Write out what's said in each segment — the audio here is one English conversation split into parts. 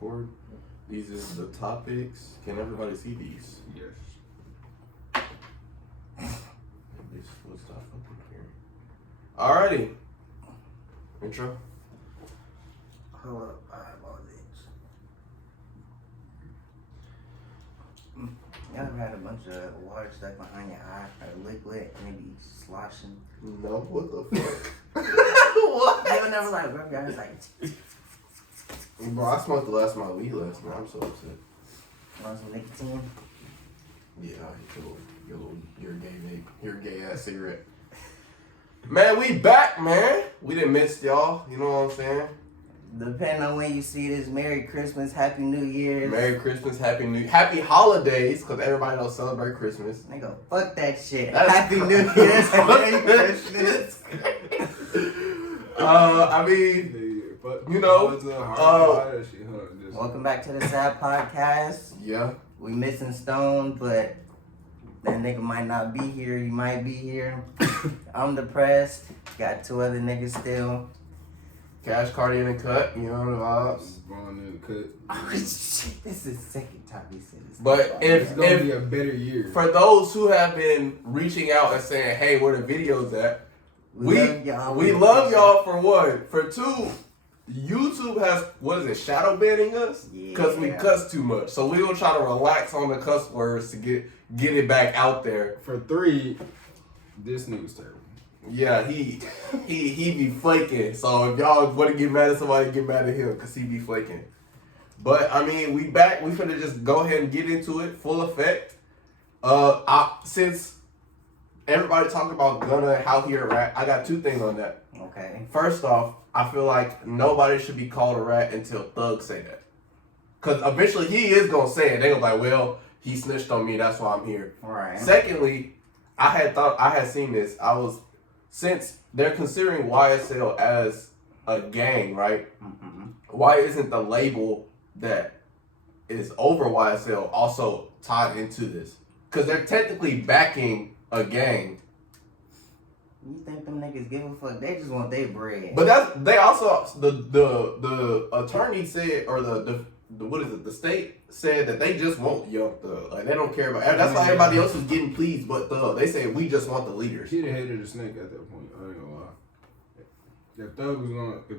record. These is the topics. Can everybody see these? Yes. This was stuff up here. Alrighty. Intro. Hold up, I have all these. Y'all ever had a bunch of water stuck behind your eye, or liquid, and it be sloshing? No, what the fuck? What? You ever never like rub your eyes like? Bro, I smoked the last of my weed last night. I'm so upset. Want some nicotine? Yeah, your gay vape, your gay ass cigarette. Man, we back, man. We didn't miss y'all. You know what I'm saying? Depending on when you see this, Merry Christmas, Happy New Year. Merry Christmas, Happy Holidays, because everybody don't celebrate Christmas. Nigga, fuck that shit. That's Happy New Year, Merry Christmas. I mean, you know, welcome back to the S.A.D podcast. Yeah. We missing Stone, but that nigga might not be here. You might be here. I'm depressed. Got two other niggas still. Cashbacardii in the cut, you know the vibes. Going in the cut. Oh shit, this is the second time he said this. But It's gonna be a better year. For those who have been reaching out and saying, hey, where the videos at? We love y'all for one. For two, YouTube has, shadow banning us? Because we cuss too much. So we're going to try to relax on the cuss words to get it back out there. For three, this nigga's terrible. Yeah, he be flaking. So if y'all want to get mad at somebody, get mad at him because he be flaking. But, I mean, we back. We finna just go ahead and get into it. Full effect. Since everybody talking about Gunna and how he a rat, I got two things on that. Okay. First off, I feel like nobody should be called a rat until Thug say that. Because eventually he is going to say it. They going to be like, well, he snitched on me. That's why I'm here. Right. Secondly, I had seen this. Since they're considering YSL as a gang, right? Mm-hmm. Why isn't the label that is over YSL also tied into this? Because they're technically backing a gang. You think them niggas give a fuck? They just want their bread. But they also the attorney said, or the state said that they just want Young Thug. Like they don't care about. That's why everybody else is getting pleased, but Thug. They say we just want the leaders. He'd have hated the snake at that point. I ain't gonna lie. If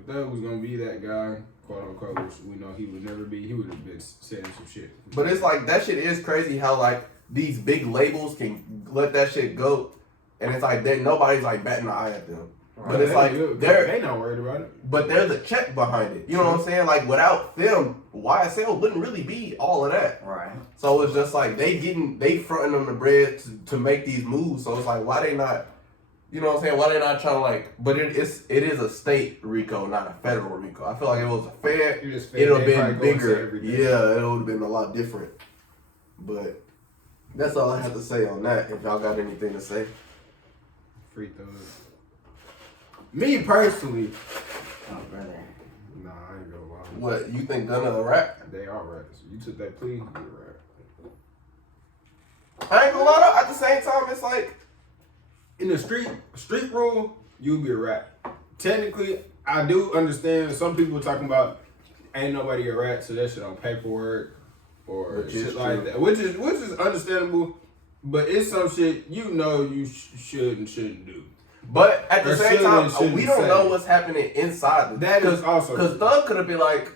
Thug was gonna be that guy, quote unquote, which we know he would never be, he would have been saying some shit. But it's like that shit is crazy how like these big labels can let that shit go, and it's like nobody's like batting an eye at them. Right. But it's like they not worried about it. But they're the check behind it. You know what I'm saying? Like without them, YSL wouldn't really be all of that. Right. So it's just like they fronting them the bread to make these moves. So it's like why they not, you know what I'm saying? Why they not trying to like? But it is a state RICO, not a federal RICO. I feel like if it was a fair, it would have been bigger. Yeah, it would have been a lot different. But that's all I have to say on that. If y'all got anything to say. Free Thug. Me personally. Oh, brother. Nah, I ain't gonna lie. What, you think Gunna a rat? They are rats. You took that plea, you're a rat. I ain't gonna lie though, at the same time, it's like, In the street rule, you'll be a rat. Technically, I do understand some people talking about ain't nobody a rat, so that shit on paperwork or shit like that. Which is understandable, but it's some shit you know you should and shouldn't do. but at the same time, we don't know say. what's happening inside. That is also because Thug could have been like,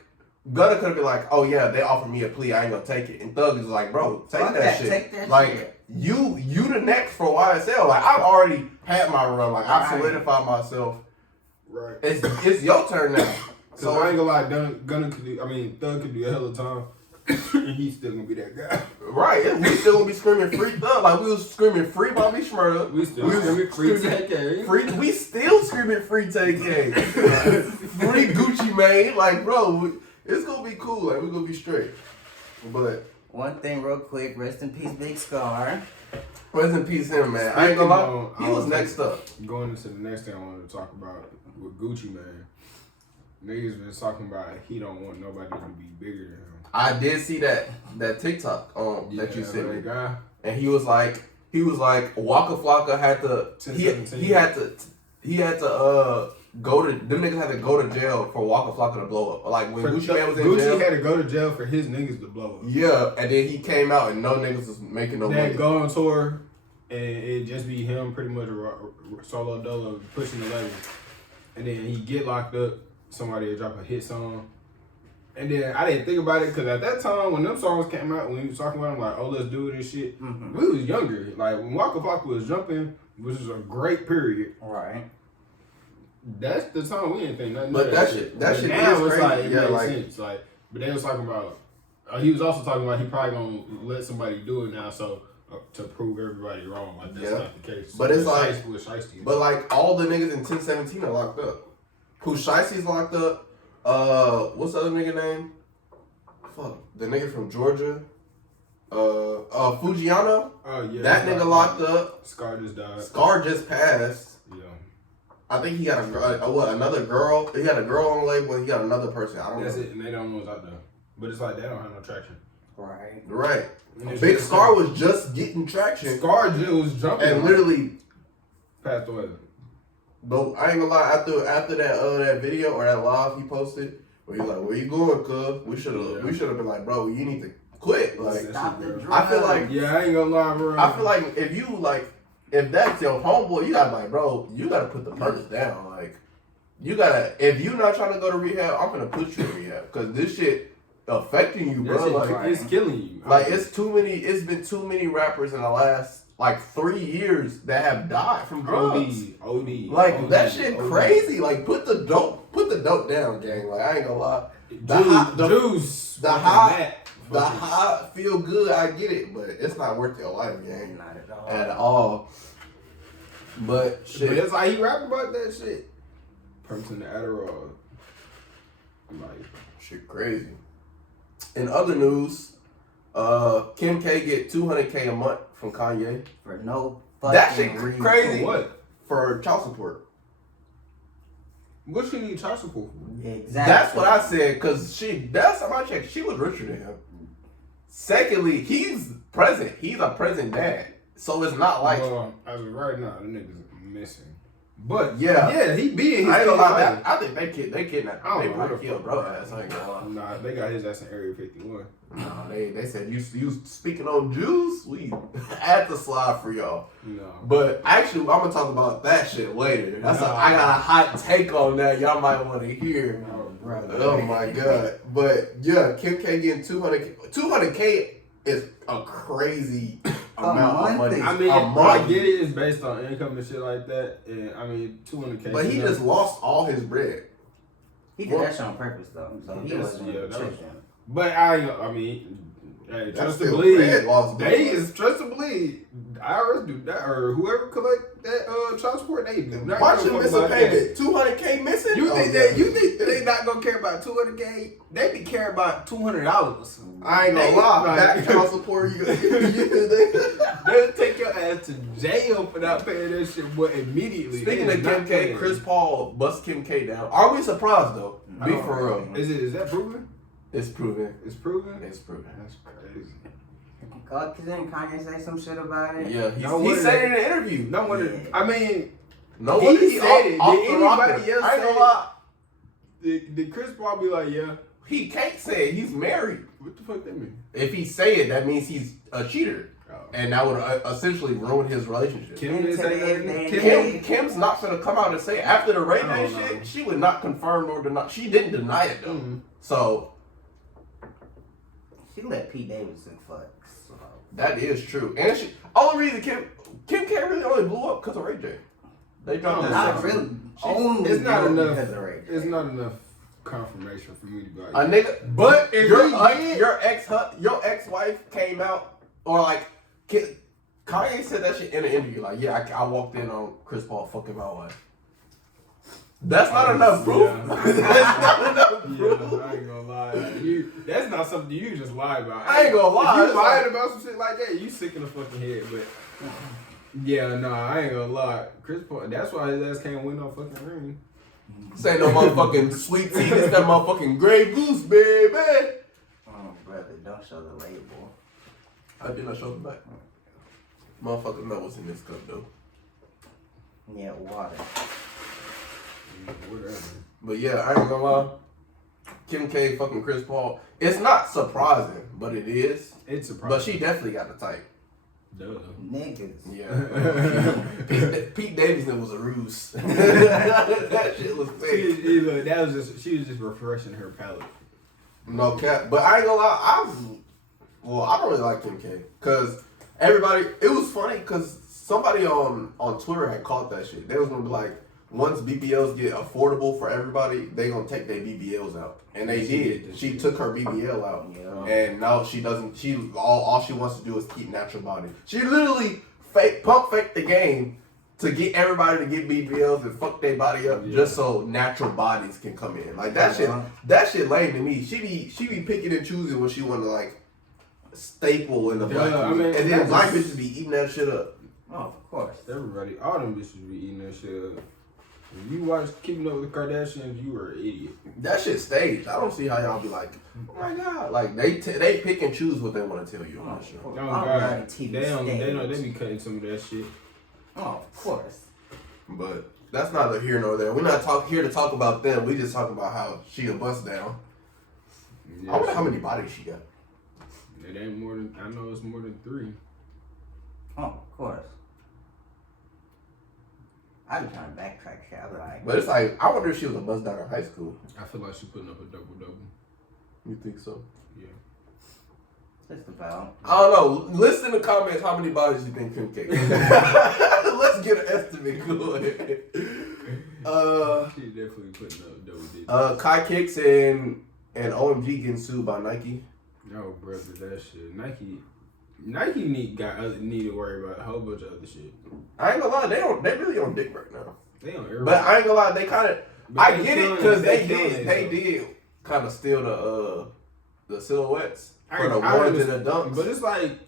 Gunna could have been like, oh yeah, they offered me a plea, I ain't gonna take it. And Thug is like, bro, take that shit. Take that like shit. you the next for YSL. Like I've already had my run. Like I've solidified myself. right. It's your turn now. So I ain't gonna lie, Gunna could do. I mean, Thug could do a hell of time, and he's still gonna be that guy. Right, and we still gonna be screaming free Thug. Like we was screaming free Bobby Shmurda. We still screaming free TK. We still screaming free TK. Free Gucci Mane. Like bro, it's gonna be cool. Like we're gonna be straight. But one thing real quick, rest in peace, Big Scar. rest in peace him, man. I ain't gonna lie. He was next up. Going into the next thing I wanted to talk about with Gucci Mane. Niggas been talking about he don't want nobody to be bigger than him. I did see that TikTok that you sent me. Guy. And he was like Waka Flocka had to he had to them niggas had to go to jail for Waka Flocka to blow up. Like when Gucci Mane was in Gucci jail. had to go to jail for his niggas to blow up. Yeah, and then he came out and no niggas was making no money. They go on tour and it just be him pretty much solo dolo pushing the level. And then he get locked up, somebody would drop a hit song. And then I didn't think about it because at that time when them songs came out, when he was talking about them like, oh, let's do this shit, we was younger. Like when Waka Flocka was jumping, which is a great period. Right. That's the time we didn't think nothing. But that shit now is it's crazy. like it Yeah, makes like sense. Like, but they was talking about. He was also talking about he probably gonna let somebody do it now, so to prove everybody wrong. Like that's not the case. But it's like, shiesty. but like all the niggas in 1017 are locked up. Who Shicey's locked up? What's the other nigga name? Fuck, the nigga from Georgia. Fujiano. Oh yeah. That nigga locked up. Scar just died. Scar just passed. Yeah. I think he got another girl. He had a girl on the label. He got another person. I don't know. That's it, and they don't know what's out there. But it's like they don't have no traction. Right. Right. And Big Scar was just getting traction. Scar just was jumping and literally passed away. But I ain't gonna lie, after that video or that live he posted, where he was like, "Where you going, cuz? We should have been like, bro, you need to quit." Like, Stop the drugs. I feel like, yeah, I ain't gonna lie, bro. I feel like if that's your homeboy, you gotta like, bro, you gotta put the purse down. Like, you gotta, if you not trying to go to rehab, I'm gonna put you in rehab because this shit affecting you, bro. Like, it's killing you. Like, it's been too many rappers in the last like 3 years that have died from drugs. OD. Like that shit crazy. Like put the dope down, gang. Like I ain't gonna lie. The high feel good. I get it, but it's not worth your life, gang. Not at all. At all. But shit. But it's like he rap about that shit. Person the Adderall. Like shit crazy. In other news, Kim K get $200K a month from Kanye. For no fucking That shit reason. crazy. for what? For child support. What she need child support for? Exactly. That's what I said, cause that's on my check. She was richer than him. Secondly, he's present. He's a present dad. So it's not like as of right now, the nigga's missing. But yeah, he be in his I ain't gonna lie, life. I think they kidnapped. I They don't know probably killed bro ass. I ain't gonna lie. Nah, they got his ass in Area 51. No, they said you speaking on Jews, we had to slide for y'all. No. But actually, I'm gonna talk about that shit later. I got a hot take on that. Y'all might want to hear. Oh my god! But yeah, Kim K getting 200K. 200K is a crazy amount of money. I mean, a I month. get it. It's based on income and shit like that. And I mean, 200K. But he just lost all his bread. He did that shit on purpose though, so he wasn't tripping. But I mean, hey, trust to still believe. bread lost, bro. They is trust to believe. IRS do that, or whoever collect that child support, they do not. Watch him miss a payment. 200K missing. You think they not gonna care about 200K? They be care about $200. I ain't gonna lie. That child support you They'll take your ass to jail for not paying that shit, but immediately. Speaking of Kim K, Chris Paul bust Kim K down. Are we surprised though? Be for real. Is that proven? It's proven. It's proven. It's proven. That's crazy. Didn't Kanye say some shit about it? Yeah, he said it in an interview. No wonder. I mean, No he wonder said it. off Did the rocker. anybody else I ain't say gonna lie. Did Chris Paul be like, yeah? He can't say it. He's married. What the fuck that mean? If he say it, that means he's a cheater. Oh. And that would essentially ruin his relationship. Kim didn't say that. Kim's not gonna come out and say it. After the Ray Day know. shit, she would not confirm nor deny. She didn't deny it though. Mm-hmm. So She let Pete Davidson fuck. So. that is true. And she only reason Kim K really only blew up because of Ray J. They dropped that Not song. really. Only It's not because enough. of Ray J. It's not enough confirmation for me to be like. A nigga, But if your ex-wife came out, or like Kanye said that shit in an interview. Like, yeah, I walked in on Chris Paul fucking my wife. That's not enough proof. Yeah. That's not enough proof. Yeah, I ain't gonna lie. That's not something you just lie about. I ain't gonna lie. If you It's lied like- about some shit like that, you sick in the fucking head. But yeah, nah, I ain't gonna lie. Chris Paul. That's why his ass can't win no fucking ring. This ain't no motherfucking sweet tea. This that motherfucking Grey Goose, baby. Oh, brother, don't show the label. I did not show the back. Motherfucker know what's in this cup though. Yeah, water. Whatever. But yeah, I ain't gonna lie. Kim K fucking Chris Paul. It's not surprising, but it is. It's surprising. But she definitely got the type. Duh. Niggas. Yeah. Pete Davidson was a ruse. That shit was fake. She was just refreshing her palate. No cap. But I ain't gonna lie. I don't really like Kim K. Cause everybody, it was funny cause somebody on Twitter had caught that shit. They was gonna be like, once BBLs get affordable for everybody, they gonna take their BBLs out, and they did. She took her BBL out, and now she doesn't. She all she wants to do is keep natural body. She literally pump fake the game to get everybody to get BBLs and fuck their body up just so natural bodies can come in. Like that shit. That shit lame to me. She be picking and choosing what she want to like staple in the black community, and then black bitches be eating that shit up. Oh, of course. Everybody, all them bitches be eating that shit up. If you watch Keeping Up with the Kardashians, you are an idiot. That shit staged. I don't see how y'all be like, oh my god, like they pick and choose what they want to tell you. I'm not sure. Oh god, they be cutting some of that shit. Oh, of course. But that's neither here nor there. We're not here to talk about them. We just talk about how she a bust down. Yeah, I wonder how many bodies she got. It ain't more than, I know it's more than 3. Oh, of course. I be trying to backtrack shit. I be like, But it's like, I wonder if she was a bust down in high school. I feel like she putting up a double-double. You think so? Yeah. just about. I don't know. List in the comments how many bodies you think Kim K. Let's get an estimate going. She's definitely putting up double digits. Kai Kicks and OMG getting sued by Nike. No, brother, that shit. Nike need to worry about a whole bunch of other shit. I ain't gonna lie, they really on dick right now. They on everybody. But I ain't gonna lie, they kind of. I get it because they killing did kind of steal the silhouettes for the ones and the dunks. But it's like,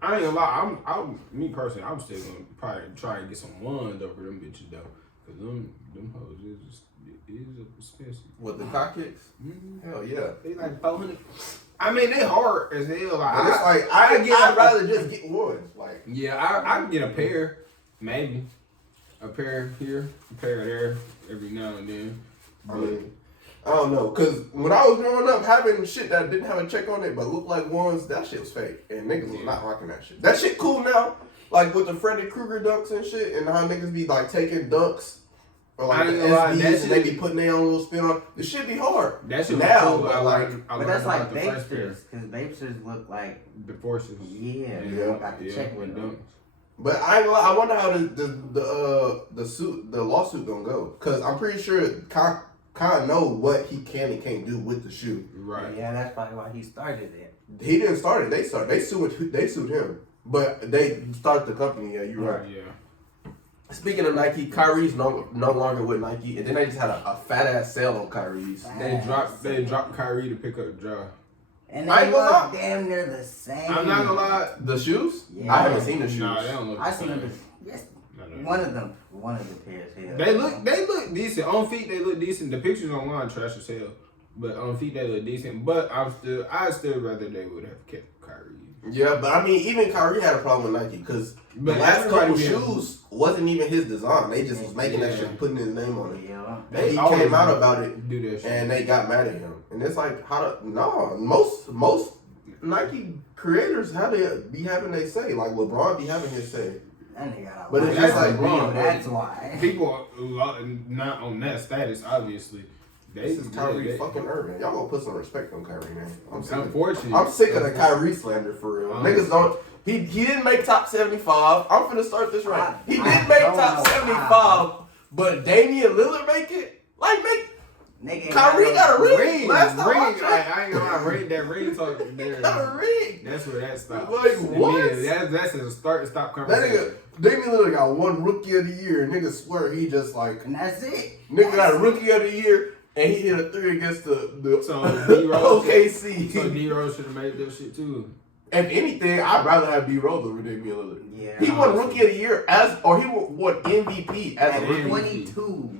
I ain't gonna lie. Me personally, I'm still gonna probably try and get some ones over them bitches though, cause them hoes is expensive. With the cock kicks? Mm-hmm. Hell yeah. They like 400. I mean, they hard as hell. Like, But it's like I'd rather just get one. Like I can get a pair, maybe a pair here, a pair there, every now and then. I mean, I don't know, cause when I was growing up, having shit that didn't have a check on it but looked like ones, that shit was fake, and niggas was not rocking that shit. That shit cool now, like with the Freddy Krueger dunks and shit, and how niggas be like taking dunks or like the SBs and they be putting their own little spin on. The shit be hard. That shit now, cool. But that's like Vapesters, because Vapesters look like the forces. Yeah, got the check with dunks. But I wonder how the lawsuit gonna go, cause I'm pretty sure Kai know what he can and can't do with the shoe. Right. Yeah, that's probably why he started it. He didn't start it. They sued him, but they started the company. Yeah, you're right. Yeah. Speaking of Nike, Kyrie's no longer with Nike, and then they just had a fat ass sale on Kyrie's. They dropped Kyrie to pick up Ja. And they look damn near the same. I'm not gonna lie. The shoes? Yeah. I haven't seen the shoes. Nah, they don't look. I seen them. Yes, one of the pairs. Yeah. They look decent on feet. They look decent. The pictures online trash as hell, but on feet they look decent. But I still rather they would have kept Kyrie. Yeah, but I mean, even Kyrie had a problem with Nike because the last couple shoes wasn't even his design. They just was making that shit and putting his name on it. Yeah. And he came out about it, do that shit. And they got mad at him. And it's like, most Nike creators how they be having they say. Like LeBron be having his say. But it's just like LeBron. That's why People not on that status, obviously. This is Kyrie fucking Irving. Y'all gonna put some respect on Kyrie, man. I'm sick of the Kyrie slander for real. Niggas don't. He didn't make top 75. I'm finna start this right. He didn't make top 75, but Damian Lillard make it. Like Kyrie got a ring. Last time I ain't gonna lie, that ring talk there. Got a ring. That's where that stops. Like what? That's a stop conversation. That nigga, Damian Lillard got one Rookie of the Year. Niggas swear he just like. And that's it. Nigga got a Rookie of the Year. And he hit a 3 against the OKC. So D-Rose should have made that shit too. If anything, I'd rather have D-Rose over Damian Lillard. Yeah. He won Rookie of the Year he won MVP as a rookie. 22.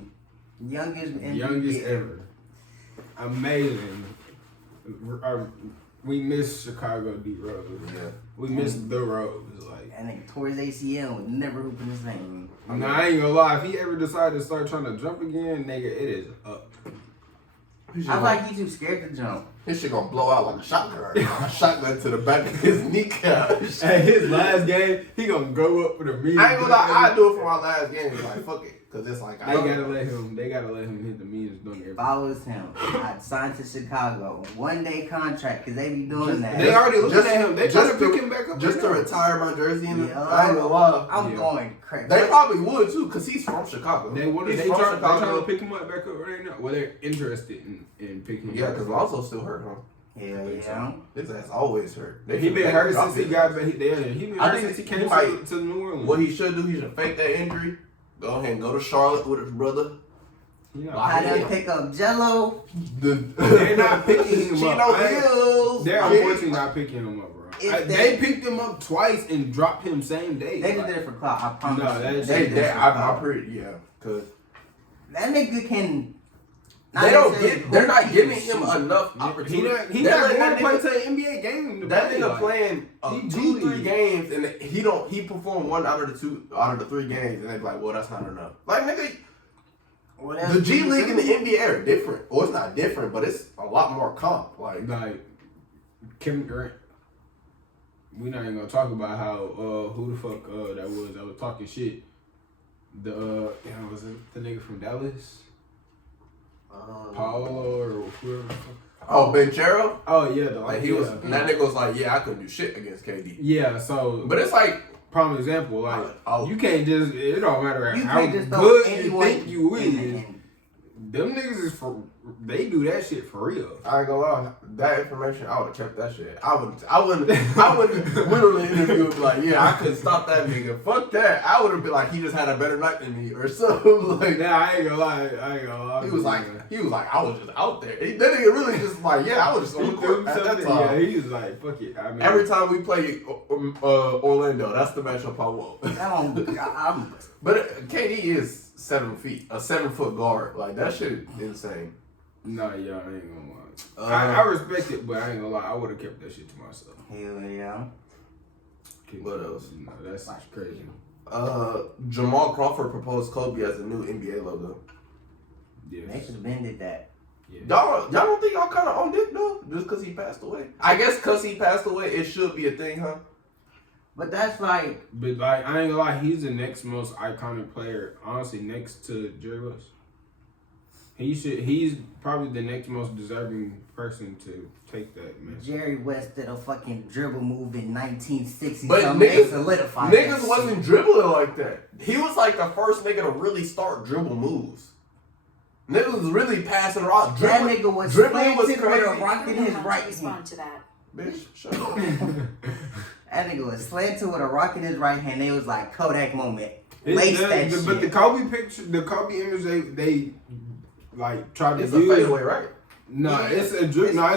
Youngest MVP. Youngest ever. Amazing. We miss Chicago D Rose. Yeah. We miss the Rose. Like, That nigga tore his ACL and never hooping the same. nah, I ain't gonna lie. If he ever decided to start trying to jump again, nigga, it is up. I like he too scared to jump. His shit gonna blow out like a shotgun. A shotgun to the back of his kneecap. At his last game, he gonna go up for the mean. I ain't gonna lie, I do it for my last game. Like, fuck it. Cause it's like, They gotta let him hit the meanest dunk If I was him, I'd sign to Chicago. 1 day contract, cause they be doing that. They already looking at him. They trying to to pick him back up. just to right now. retire my jersey. In Yeah. I ain't gonna lie. I'm going crazy. They probably would too, cause he's from Chicago. They He's trying from Chicago. to pick him up back up right now. Well, they're interested in picking him Yeah, up. cause Lonzo's still hurt, huh? Hell yeah. His ass always hurt. He been hurt since he got back. He been I hurt think since he he came might- to New Orleans. What he should do, he should fake that injury. Go ahead and go to Charlotte with his brother. How they pick up Jello? They're not picking him up. Chino Hills. They're unfortunately not picking him up, bro. If They picked him up twice and dropped him same day. They just did it for clout, I promise. No, you. that's- They did it for I'm clout. pretty, yeah. Cause That nigga can. they don't they're not hoop, giving he him can shoot. enough He opportunity. not They're going letting to play that to an NBA game. To That play, nigga like, playing he 2-3 G-League. games and he performed 1 out of the 3 games and they be like, well, that's not enough. Like, nigga, Well, that's the G what League and you the NBA are different. Or it's not different, but it's a lot more comp. Like, Kevin Durant. We not even gonna talk about how who the fuck that was talking shit. Damn, was it the nigga from Dallas? Paulo or whoever. oh, Benchero? Oh yeah, Like, he was, and that nigga was like, yeah, I couldn't do shit against KD. Yeah, so But it's like, prime example, like you can't just it don't matter You how can't just throw good you anyone think you in is. the- Them niggas is for they do that shit for real. I ain't gonna lie, that information, I would have kept that shit. I wouldn't went on the interview and be like, yeah, I couldn't stop that nigga. Fuck that. I would have been like, he just had a better night than me or something like that. Nah, I ain't gonna lie. He was like, I was just out there. That nigga really just like, yeah, I was just on the court at that time. Yeah, he was like, fuck it. I mean, Every time we play Orlando, that's the matchup I want. But KD is 7 feet, a 7-foot guard. Like, that shit is insane. nah, yeah, I ain't gonna lie. I respect it, but I ain't gonna lie. I would have kept that shit to myself. Hell yeah. What else? No, that's crazy. Jamal Crawford proposed Kobe as a new NBA logo. They Yes. should have been did that. Yeah. Y'all don't think y'all kind of on dick though? Just because he passed away? I guess because he passed away, it should be a thing, huh? But that's like, But like, I ain't gonna lie, he's the next most iconic player, honestly, next to Jerry West. He's probably the next most deserving person to take that message. Jerry West did a fucking dribble move in 1960. But something they niggas solidified that shit. wasn't dribbling like that. He was like the first nigga to really start dribble moves. Niggas was really passing around. That nigga was dribbling was slanted with a crazy. rock in his right hand. Respond to that. Bitch, shut up. That nigga was slanted with a rock in his right hand. They was like Kodak moment. It's Lace the- that the- shit. But the Kobe picture, the Kobe image, they like tried to It's a use. fadeaway, right? No, it's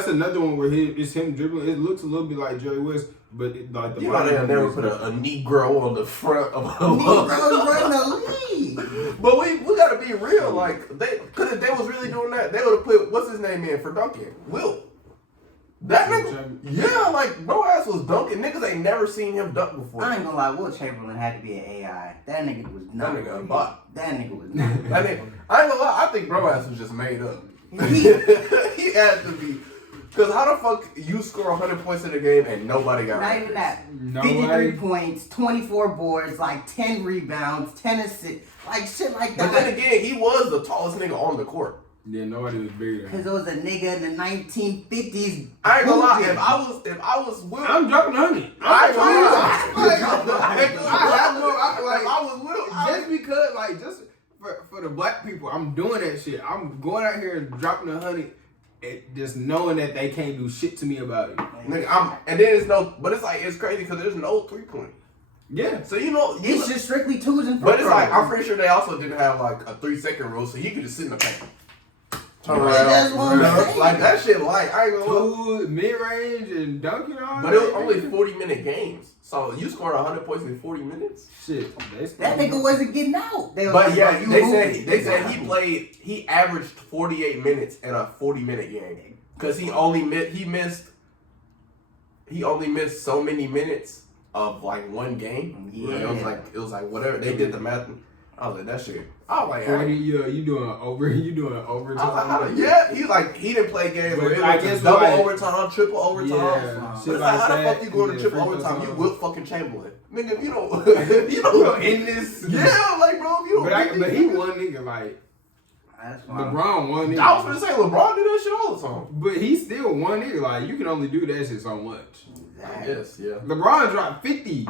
another one where it's him dribbling. It looks a little bit like Jerry West, but like the You know they'll never put a Negro on the front of a logo. Negroes run the league. But we gotta be real, like cause if they was really doing that, they would have put what's his name in for dunking? Will. That nigga, yeah, like bro ass was dunking. Niggas ain't never seen him dunk before. I ain't gonna lie, Will Chamberlain had to be an AI. That nigga was not. That nigga a bot. That nigga was not. That nigga, I ain't gonna lie, I think bro ass was just made up. He- He had to be. Cause how the fuck you score 100 points in a game and nobody got Not right? even that. Nobody- 53 points, 24 boards, like 10 rebounds, 10 assists, like shit like But that. then again, he was the tallest nigga on the court. Yeah, nobody was bigger than Cause him. it was a nigga in the 1950s. I ain't gonna lie, hooping. if I was Will, I'm dropping 100. I ain't gonna Like, I was Will. just because, like, just for the black people, I'm doing that shit. I'm going out here and dropping 100, and just knowing that they can't do shit to me about it. Nigga, and then it's no, but it's like it's crazy because there's no 3-point. Yeah. So you know, It's just strictly twos and but it's like I'm throws. pretty sure they also didn't have like a 3-second rule, so you could just sit in the paint. Turn That's what I'm around, saying. like that shit. Like I ain't gonna lie. Two mid-range and dunking on But it was only 40-minute games, so you scored 100 points in 40 minutes. shit. That nigga wasn't getting out. They was But like, yeah, bro, you they said moving. he averaged 48 minutes in a 40-minute game because he missed he only missed so many minutes of like one game. Yeah. It was like whatever they did the math. I was like that shit. I was like, 40, you doing overtime? Yeah, he didn't play games where it I was guess double like, overtime, triple overtime. Yeah, But shit it's like, how the that, fuck you going to triple free overtime? throw You time. Wilt fucking Chamberlain, nigga. If you don't, You don't end this. yeah, like bro, if you don't. But he one nigga like That's why. LeBron one nigga. I was gonna say LeBron do that shit all the time. But he's still one nigga. Like you can only do that shit so much. Exactly. Yes, yeah. LeBron dropped 50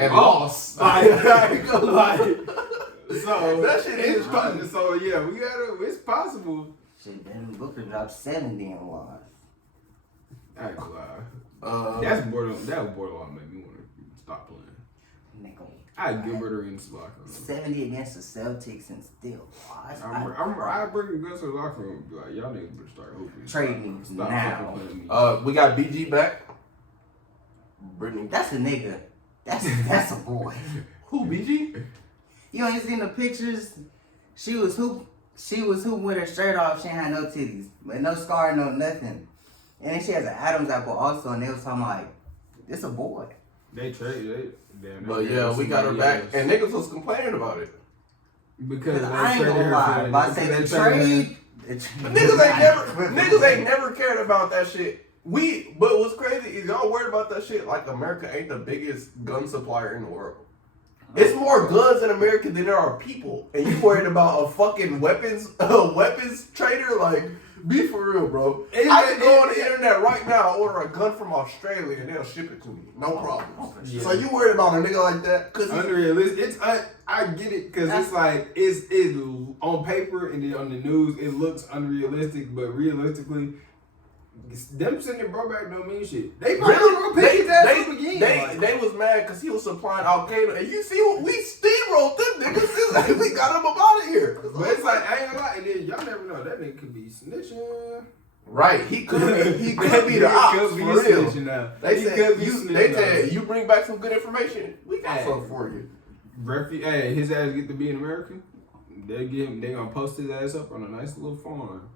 And lost. Like, so That shit is it's possible. So yeah, it's possible. Shit, then Booker dropped 70 and lost. I ain't gonna lie. That was borderline make me want to stop playing. Nigga. I'd give her in the locker room. 70 against the Celtics and still lost. I bring Gunna to the locker room and be like, y'all niggas better start hooping. Trade me Stop now. fucking playing me. We got BG back. Brittany. That's a nigga. That's a boy. Who, BG? You ain't seen the pictures? She was hooping with her shirt off. She ain't had no titties, but no scar, no nothing. And then she has an Adam's apple also, and they was talking like, this a boy. They trade. But yeah, we got her back, and niggas was complaining about it. Because I ain't gonna lie. If I say the trade, Niggas ain't never cared about that shit. But what's crazy is y'all worried about that shit like America ain't the biggest gun supplier in the world. It's more guns in America than there are people, and you worried about a fucking weapons trader? Like, be for real, bro. I can go on the internet right now, order a gun from Australia, and they'll ship it to me, no problem. Yeah. So you worried about a nigga like that? Cause unrealistic. I get it because it's like it's on paper and then on the news it looks unrealistic, but realistically, them sending bro back don't mean shit. They probably gonna pick his ass up again. They was mad because he was supplying Al Qaeda, and you see what we steamrolled them niggas. It's like, we got him up out of here. But it's like I ain't gonna lie, and then y'all never know that nigga could be snitching. Right, he could be the ops could be for real. now. They He said could be they snitching said now. you bring back some good information, we got Hey. something for you. Hey, his ass get to be an American. They gonna post his ass up on a nice little farm.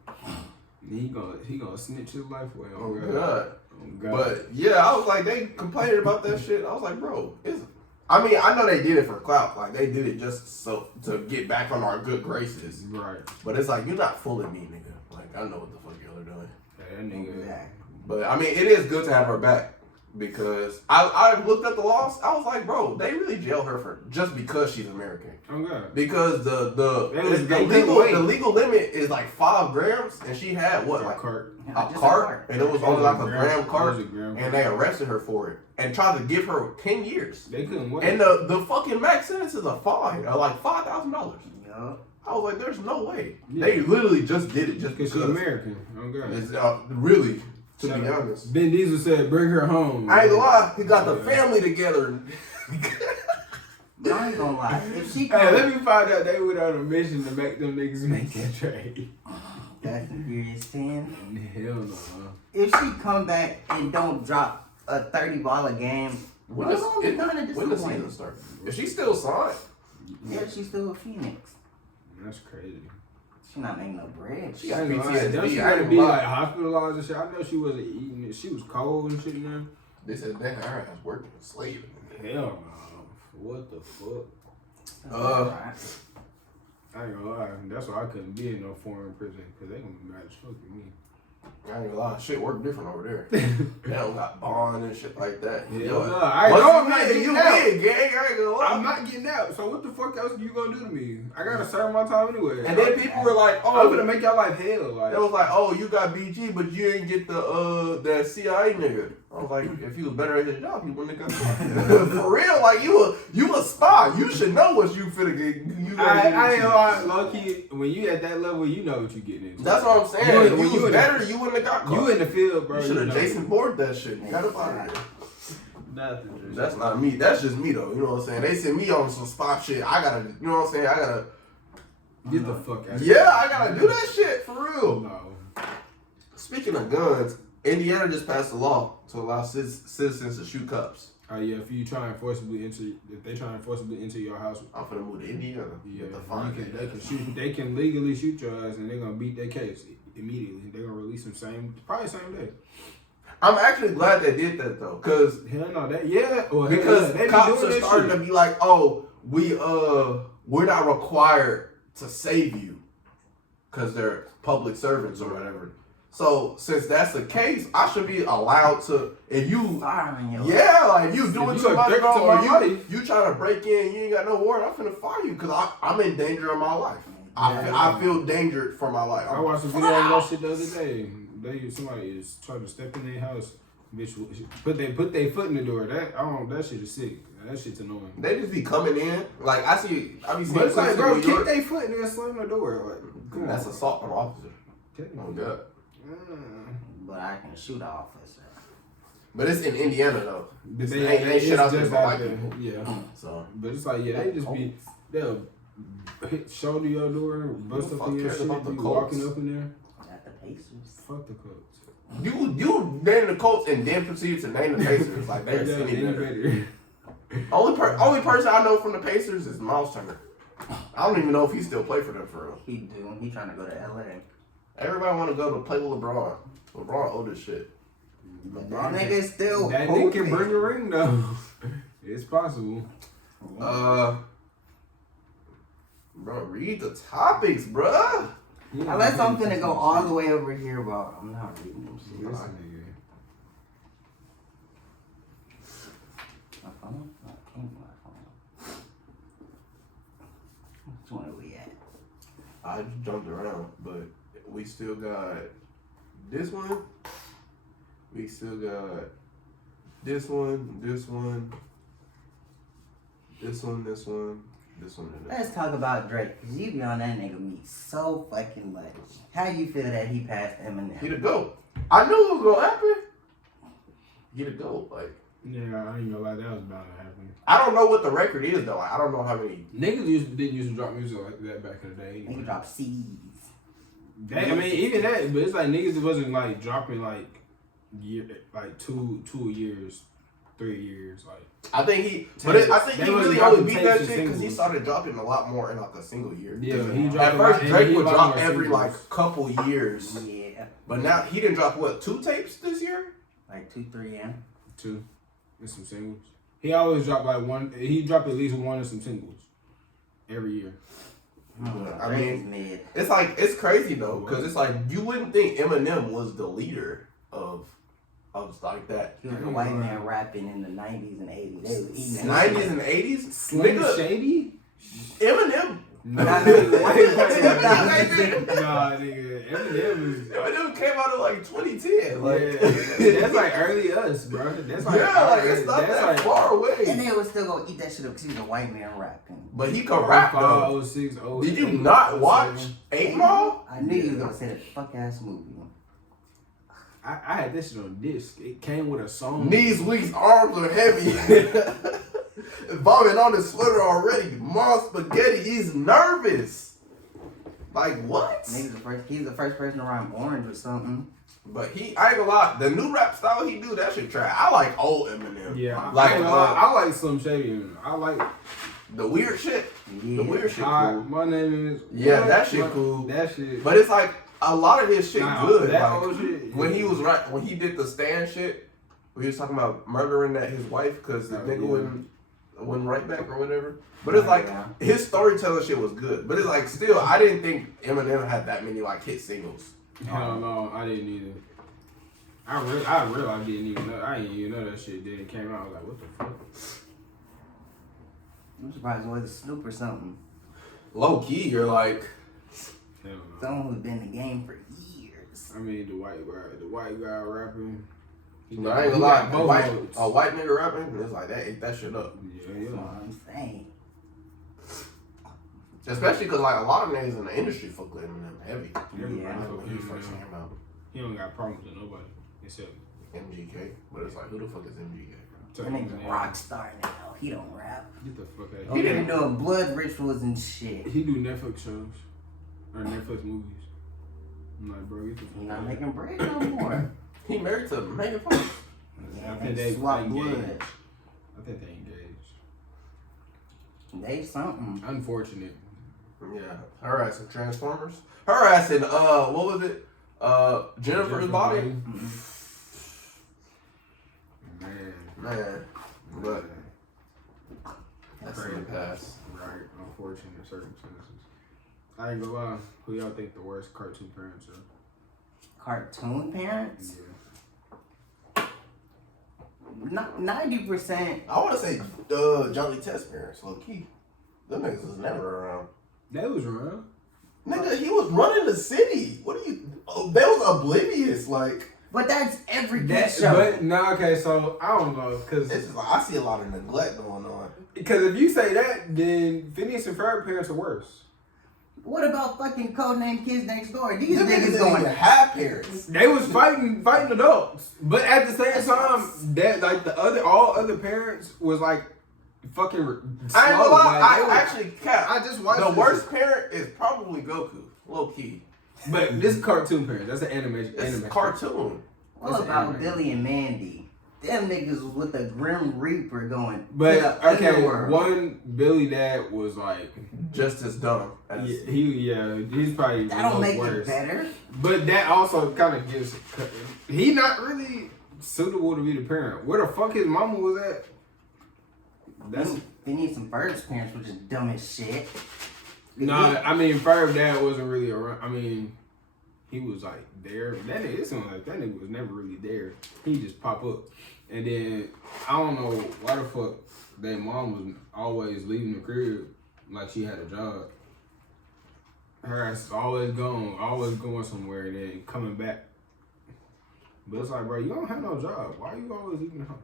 And he gonna snitch his life away. Oh God. Oh God. But yeah, I was like, they complaining about that shit. I was like, bro, I mean, I know they did it for clout. Like, they did it just so to get back on our good graces. Right. But it's like, you're not fooling me, nigga. Like, I know what the fuck y'all are doing. That nigga. But I mean, it is good to have her back because I looked at the loss. I was like, bro, they really jailed her for just because she's American. Oh God. Because the legal legal limit is like 5 grams, and she had what, like a cart, and it was only like a gram cart, and they arrested her for it and tried to give her 10 years. They couldn't wait. And the fucking max sentence is a fine, like $5,000. Yup. I was like, there's no way. Yeah. They literally just did it just because because. she's American. Oh God. It's, really, to be honest. Vin Diesel said, "Bring her home." I ain't gonna lie, he got the family together. But I ain't gonna lie. If she Hey, come, let me find out they went on a mission to make them niggas make that trade. Fast and Furious 10. Hell no. If she come back and don't drop a 30 ball a game, When we're does gonna be kind of when the disappointed. season start? Is she still signed? Yeah, she's still a Phoenix. That's crazy. She not making no bread. She got I ain't gonna lie, PTSD. don't she I gotta ain't be gonna like lie. hospitalized and shit? I know she wasn't eating it. She was cold and shit, man. They said that her ass working, slaving. Hell no. What the fuck? I ain't gonna lie. That's why I couldn't be in no foreign prison because they gonna be mad as fuck at me. I ain't gonna lie, shit work different over there. They don't got bond and shit like that. Hell no. I'm not getting out. I ain't gonna lie. I'm not getting out. So what the fuck else you gonna do to me? I gotta serve my time anyway. And then people were like, I'm "Oh, gonna make y'all life hell." Like, it was like, oh, you got BG, but you ain't get that CIA nigga. I was like, if he was better at his job, he wouldn't have got for real. Like you a spy. You should know what you finna get. I ain't lie, low key. When you at that level, you know what you getting into. That's what I'm saying. If you was better, you wouldn't have got caught. You in the field, bro. You should have know. Jason board that shit. You got up out of there. Nothing. That's not me. That's just me though. You know what I'm saying? They send me on some spot shit. I gotta. You know what I'm saying? I gotta. Get the fuck out. Yeah, I gotta do that shit for real. No. Speaking of guns, Indiana just passed a law to allow citizens to shoot cops. Oh yeah, if they try and forcibly enter your house, I'm finna move to Indiana. yeah, Get the fine. they can legally shoot your ass, and they're gonna beat their case immediately. They're gonna release them probably same day. I'm actually glad they did that though, cause hell no, that yeah, well, because they be cops doing are that starting shit. to be like, oh, we're not required to save you, cause they're public servants or whatever. So since that's the case, I should be allowed to. If you, Firing your like you doing you too a much threat to wrong, my or life. you trying to break in, you ain't got no warrant, I'm finna fire you, cause I'm in danger of my life. I feel danger for my life. I watched a video of that shit the other day. Somebody is trying to step in their house, bitch. Put their foot in the door. That shit is sick. That shit's annoying. They just be coming in. Like I be seeing. But it's like, bro, New kick York. their foot and then slam the door. Like, come That's on. assault on an officer. Technically. Oh God. But I can shoot an officer. But it's in Indiana though. But They shit out there just for white there. people. Yeah. So But it's like, yeah, they'll shoulder your door, bust Who the up in fuck your cares shit, about the you Colts? walking up in there. Got the Pacers. Fuck the Colts. you name the Colts and then proceed to name the Pacers. Like they're They any ain't better. Only person I know from the Pacers is Miles Turner. I don't even know if he still play for them for real. He do. He trying to go to LA. Everybody want to go to play with LeBron. LeBron old as shit. But that nigga still That nigga can hooping. bring a ring though. It's possible. Bro, read the topics, bruh. Yeah, Unless I'm finna go all the way over here, but I'm not reading them shit. This nigga. My phone? I can't my phone. Which one are we at? I just jumped around, but we still got this one. We still got this one, this one, this one, this one, this one, and this. Let's talk about Drake, because you be on that nigga meat so fucking much. How you feel that he passed Eminem? He the GOAT. I knew it was gonna happen. He the GOAT. Like, Yeah, I ain't gonna lie, that was bound to happen. I don't know what the record is though. Like, I don't know how many. Niggas didn't used to drop music like that back in the day. Nigga drop CDs. I mean, even that, but it's like niggas wasn't like dropping like two years, 3 years, like. I think he, Tapes. I think They he wasn't really dropping only beat tapes that and shit because he singles. started dropping a lot more in like a single year. Yeah, he dropped At a lot, first, and Drake he would dropped drop more every singles. like couple years, Yeah. but now he didn't drop what 2 tapes this year. Like 2, 3, yeah. 2 and some singles. He always dropped like one. He dropped at least one and some singles every year. I Drake mean, is mid. it's like it's crazy though because it's like you wouldn't think Eminem was the leader of like that. He was a white man rapping in the 90s and 80s. They was eating that 90s shit. and 80s, Slim nigga. Shady? Eminem. No, Nah, nigga. Eminem Eminem came out in like 2010. Like, is. That's like early us, bro. That's like it's not that's that like far away. And they was still gonna eat that shit up because he was a white man rapping. But he could rap though. 06, Did you not watch 8 Mile? I knew you was gonna say that fuck ass movie. I had that shit on disc. It came with a song. Knees weak, arms are heavy. Vomit on his sweater already. Mom spaghetti, he's nervous. Like what? He's the first person to rhyme orange or something. But I ain't gonna lie, the new rap style he do, that shit trash. I like old Eminem. Yeah, Like I like Slim Shady. I like the weird shit. Yeah. The weird shit Hi, cool. my name is. Yeah, what? that shit cool. That shit. But it's like a lot of his shit good. That Like, old shit. when he was when he did the stand shit, we was talking about murdering his wife because the nigga wouldn't write back or whatever. But it's like his storytelling shit was good. But it's like still, I didn't think Eminem had that many like hit singles. Hell no, I didn't either. I realized I didn't even know. I didn't even know that shit then came out. I was like, what the fuck? I'm surprised it wasn't Snoop or something. Low key, you're like, Hell no. Someone who's been in the game for years. I mean, the white guy rapping. no, I ain't gonna lie, both modes. a white nigga rapping, it's like that ate that shit up. Yeah, That's what yeah. I'm saying. Especially because like a lot of niggas in the industry fuck with Eminem heavy. Yeah. When he first came out. He don't got problems with nobody except. MGK, but it's like who the fuck is MGK? That nigga's a rock star now. He don't rap. Get the fuck out of He here. been doing blood rituals and shit. He do Netflix shows or Netflix movies. I'm like, bro, get the fuck He's not out of making bread no more. He married to Megan Fox. Yeah, I think they they swap engaged. blood. I think they engaged. They something. Unfortunate. Yeah, her ass in Transformers. Her ass in what was it? Jennifer's Body. circumstances. I ain't gonna lie. Who y'all think the worst cartoon parents are? Cartoon parents? Yeah. Not 90%. I want to say Johnny Test parents, low key. Them niggas was never around. They was around. Nigga, he was running the city. What are you? Oh, they was oblivious. Like, But that's every kid show. But no, okay. So I don't know because it's just like I see a lot of neglect going on. Because if you say that, then Phineas and Ferb parents are worse. What about fucking Codename Kids Next Door? These Them niggas niggas didn't going even have parents. They was fighting adults, but at the same time, that like all other parents was like fucking. I ain't gonna lie. Like, I actually cap. I just watched the this. worst parent is probably Goku, low key. But this cartoon parent, that's an animation. It's cartoon. What about Billy and Mandy? Them niggas was with the Grim Reaper going. But to the okay, underworld. one Billy dad was like Just as dumb. As he's probably That don't make worse. it better. But that also kind of gives he not really suitable to be the parent. Where the fuck his mama was at? They need some Bird's parents, which is dumb as shit. Nah, I mean Ferb dad wasn't really around. I mean, he was like there. That nigga, it sounded like that nigga was never really there. He just pop up, and then I don't know why the fuck their mom was always leaving the crib like she had a job. Her ass is always gone, always going somewhere, and then coming back. But it's like, bro, you don't have no job. Why are you always leaving the house?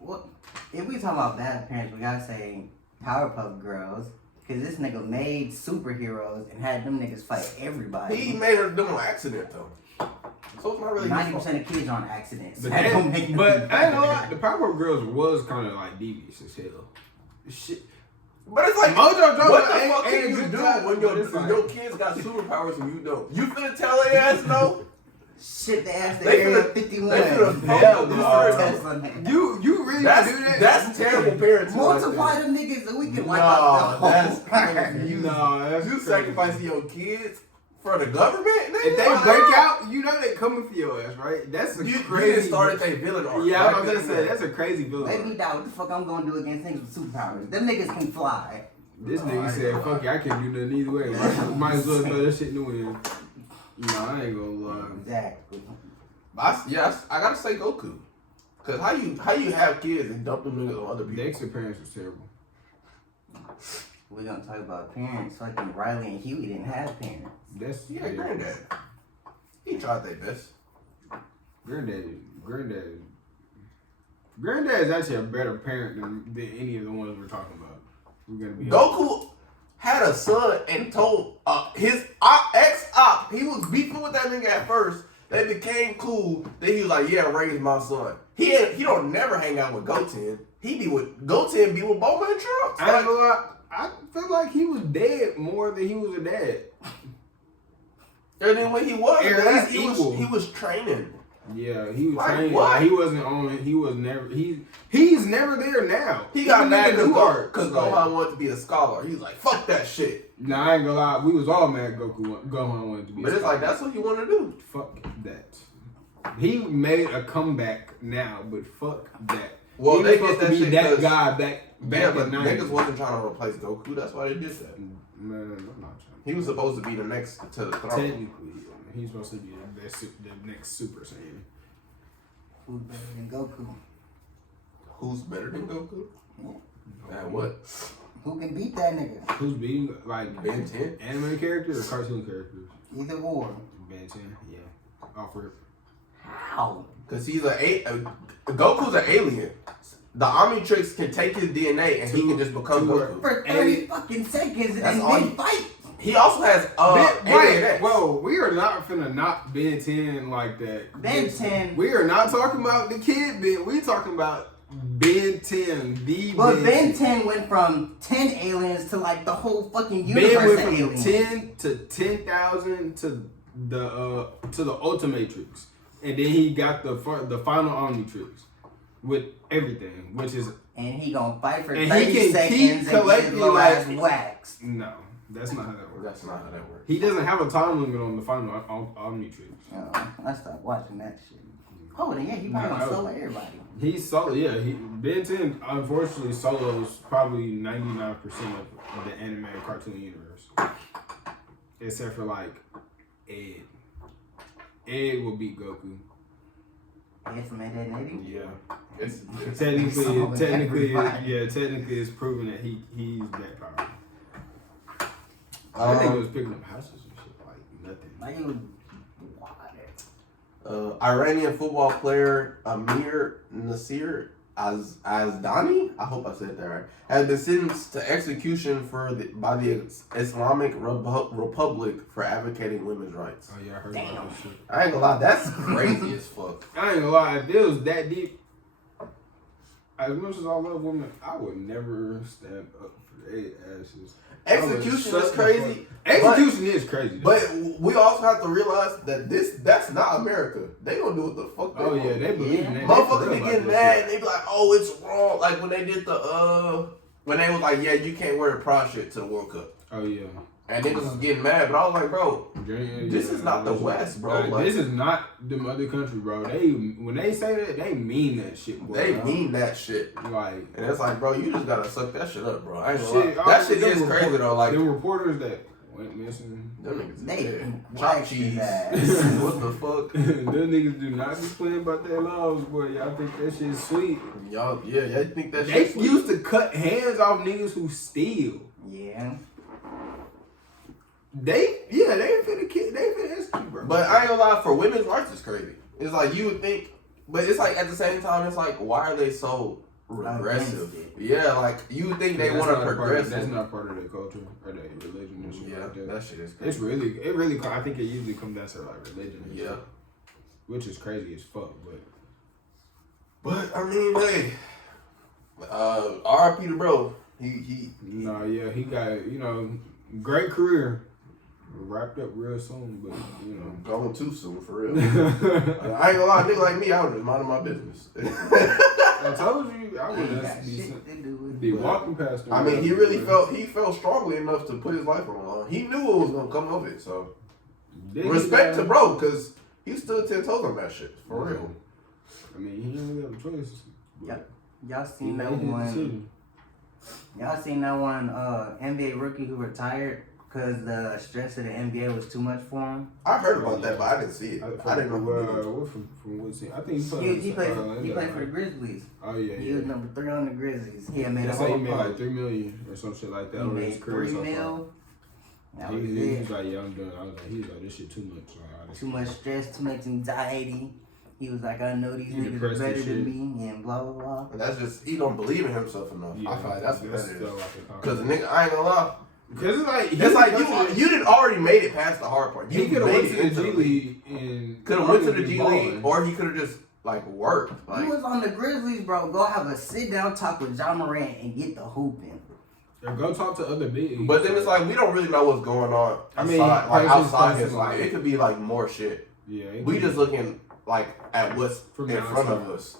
Well, if we talk about bad parents, we gotta say Powerpuff Girls. Cause this nigga made superheroes and had them niggas fight everybody. He made her do an accident though. So it's not really 90% of kids on accidents. But, That that, don't make but I ain't gonna lie, the Powerpuff Girls was kind of like devious as hell. Shit. But it's like, Mojo Jojo what the ain't- fuck ain't can a you good do time, when but it's like- your kids got superpowers and you don't? You finna tell their ass no? Shit, they asked the They Area finna- 51. they finna Hell fuck no. up Tesla the nigga. You really That's do that? that's terrible parenting. Multiply Like them niggas and we can wipe No, out the that's whole crazy. No, that's you crazy. sacrificing your kids for the government? Nigga? If they break out, you know they coming for your ass, right? That's a You crazy. just started their villain arc. Yeah, right I'm gonna there. say that's a crazy villain. Let me doubt what the fuck I'm gonna do against niggas with superpowers. Them niggas can fly. This nigga said, "Fuck it, I can't do nothing either way. Might as well throw that shit in the wind." No, I ain't gonna lie. Exactly. I gotta say Goku. Cause how you have kids and dump them niggas on other people? Dexter parents was terrible. We're gonna talk about parents. Fucking Riley and Huey didn't have parents. That's Yeah, granddad. He tried their best. Granddad is actually a better parent than any of the ones we're talking about. We're gonna be Goku had a son and told his ex-op, he was beefing with that nigga at first. They became cool. Then he was like, yeah, raise my son. He don't never hang out with Goten. Goten be with Bulma and Trunks. I ain't gonna lie. I feel like he was dead more than he was a dad. And then when he was, Yeah, dad, that's he equal. was training. Yeah, he was Like training. what? Like, he wasn't on. He was never. He's never there now. He got Even mad in the new arc, because like- Gohan wanted to be a scholar. He was like, fuck that shit. Nah, I ain't gonna lie. We was all mad Gohan wanted to be. But a it's like, scholar. that's what he wanted to do. Fuck that. He made a comeback now, but fuck that. Well, he was they supposed did to that be shit that 'cause- guy back Yeah, but in the niggas 90s. wasn't trying to replace Goku. That's why they did that. Man, I'm not trying. He was supposed to be the next to the throne. Technically, he's supposed to be the next Super Saiyan. Who's better than Goku? Who's better than Goku? At what? Who can beat that nigga? Who's beating like Ben 10? anime characters or cartoon characters? Either or. Ben 10, yeah. Off rip. How? Because Goku's an alien. The Omnitrix can take his DNA and he can just become Goku. For 30 fucking seconds and That's then all they you- fight. He also has Wait, Alien X. whoa, we are not finna not Ben 10 like that. Ben 10. We are not talking about the kid Ben. We talking about Ben 10, the But Ben 10. 10 went from 10 aliens to like the whole fucking Ben universe went of from aliens. 10 to 10,000 to the Ultimatrix, and then he got the final Omnitrix with everything, which is And he gonna fight for And 30 he can seconds keep and get collecting, his little ass like- waxed. no, that's not how that works. That's not how that works. He doesn't have a time limit on the final Omnitrix. Oh, I stopped watching that shit. Oh, then yeah, he probably gonna solo everybody. He's solo, yeah. Ben 10, unfortunately, solos probably 99% of the anime and cartoon universe. Except for, like, Ed. Ed will beat Goku. Ed from Ed, Ed, Eddie? Yeah. It's Technically, it's proven that he's that powerful. That nigga was picking up houses and shit like nothing. Like he was Iranian football player Amir Nasir Azdani, I hope I said that right, has been sentenced to execution by the Islamic Republic for advocating women's rights. Oh yeah, I heard about that shit. I ain't gonna lie, that's crazy as fuck. I ain't gonna lie, if it was that deep, as much as I love women, I would never stand up for their asses. Execution is crazy. Execution is crazy. But we also have to realize that that's not America. They gonna do what the fuck they want. Yeah, they believe in that. Motherfuckers be getting mad and they be like, oh, it's wrong. Like when they did when they was like, yeah, you can't wear the pride shit to the World Cup. Oh yeah. And niggas was getting mad, but I was like, bro, this is not the West, bro. Like, this is not them other country, bro. When they say that, they mean that shit, bro. They mean that shit. Like, and it's like, bro, you just gotta suck that shit up, bro. I ain't gonna lie. That shit is crazy though. Like them reporters that went missing, them niggas dead. Chop cheese. What the fuck? Them niggas do not be playing about their laws, boy. Y'all think that shit's sweet? Y'all think that They shit's sweet? used to cut hands off niggas who steal. Yeah. They finna execute, bro. But I ain't gonna lie, for women's rights it's crazy. It's like you would think, but it's like at the same time, it's like, why are they so regressive? Yeah, like you would think they want to progress. That's not part of their culture or their religion and shit like that. That shit is crazy. It really, I think it usually comes down to like religion. And shit, Yeah. which is crazy as fuck, But I mean, hey, R.I.P. to bro. He got, great career. Wrapped up real soon, but going too soon for real. I ain't gonna lie, nigga like me, I was just minding my business. I told you I would just be walking past him. I mean, he felt strongly enough to put his life on the line. He knew what was gonna come of it, so respect to bro, cause he stood 10 toes on that shit for real. I mean, he didn't really have a choice. Y'all seen that one? Y'all seen that one NBA rookie who retired because the stress of the NBA was too much for him? I heard about that, but I didn't see it. I didn't know. What from what team? I think he played for the Grizzlies. Oh yeah, he was number 3 on the Grizzlies. He had made he made like $3 million or some shit like that. He made $3 million. That was he was like, yeah, I'm done. He was like, this shit too much. Too much stress, too much anxiety. He was like, I know these niggas are better than me, and blah, blah, blah. And that's just, he don't believe in himself enough. Yeah, I feel like that's what that is. Like because the nigga, I ain't gonna lie. Because it's like you didn't already made it past the hard part. He could have went to the G League and could have went to the G League, or he could have just like worked. Like, he was on the Grizzlies, bro. Go have a sit down talk with John Morant and get the hooping. Or go talk to other bigs. But then it's like we don't really know what's going on outside his life. It could be like more shit. Yeah, we just looking like at what's in front of us.